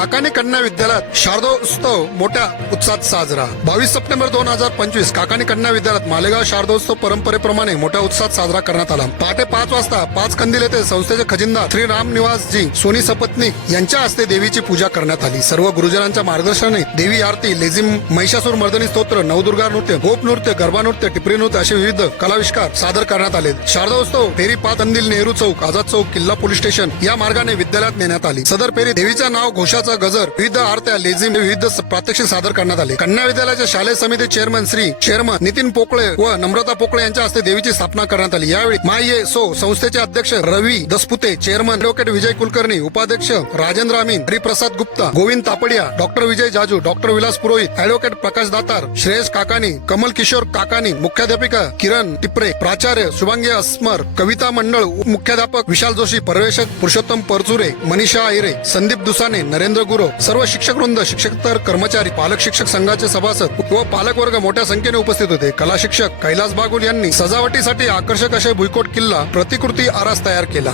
काकाने कन्या विद्यालयात शारदोत्सव मोठ्या उत्साहात साजरा. बावीस सप्टेंबर दोन हजार पंचवीस काकाने कन्या विद्यालयात मालेगाव शारदोत्सव परंपरेप्रमाणे मोठ्या उत्साहात साजरा करण्यात आला. पहाटे पाच वाजता पाच कंदील येथे संस्थेचे खजिनदार श्री राम निवासजी सोनी सपत्नी यांच्या हस्ते देवीची पूजा करण्यात आली. सर्व गुरुजनांच्या मार्गदर्शनाने देवी आरती लेझिम महिषासूर मर्दनी स्तोत्र नवदुर्गा नृत्य गोप नृत्य गरबा नृत्य टिपरी नृत्य असे विविध कलाविष्कार सादर करण्यात आले. शारदोत्सव फेरी पाच कंदील नेहरू चौक आझाद चौक किल्ला पोलीस स्टेशन या मार्गाने विद्यालयात नेण्यात आली. सदर फेरी देवीच्या नाव घोषाचा गजर विविध आरत्या लेझिम विविध प्रात्यक्षिक सादर करण्यात आले. कन्या विद्यालयाच्या शालेय समिती चेअरमन श्री चेअरमन नितीन पोकळे व नम्रता पोकळे यांच्या हस्ते देवीची स्थापना करण्यात आली. यावेळी माये सो संस्थेचे अध्यक्ष रवी दसपुते चेअरमन ॲडव्होकेट विजय कुलकर्णी उपाध्यक्ष Rajendra Amin Hariprasad Gupta Govind Tapadiya doctor Vijay Jaju doctor Vilas Purohit advocate Prakash Datar Shreyas Kakani Kamal Kishor Kakani मुख्याध्यापिका किरण टिपरे प्राचार्य शुभांगी अस्मर कविता मंडळ मुख्याध्यापक विशाल जोशी परवेशक पुरुषोत्तम परचुरे मनीषा आहिरे संदीप दुसाने नरेंद्र गुरव सर्व शिक्षक वृंद शिक्षकतर कर्मचारी पालक शिक्षक संघाचे सभासद व पालक वर्ग मोठ्या संख्येने उपस्थित होते. कला शिक्षक कैलास बागुल यांनी सजावटीसाठी आकर्षक असे भुईकोट किल्ला प्रतिकृती आरास तयार केला.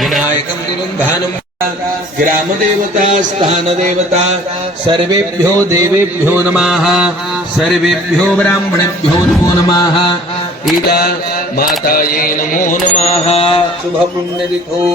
विनायकं गुरुन्धानं ग्रामदेवता स्थानदेवता सर्वेभ्यो देवेभ्यो नमः। सर्वेभ्यो ब्राह्मणेभ्यो नमो नमः। इदा मातायै नमो नमः। शुभपुण्यतिथो।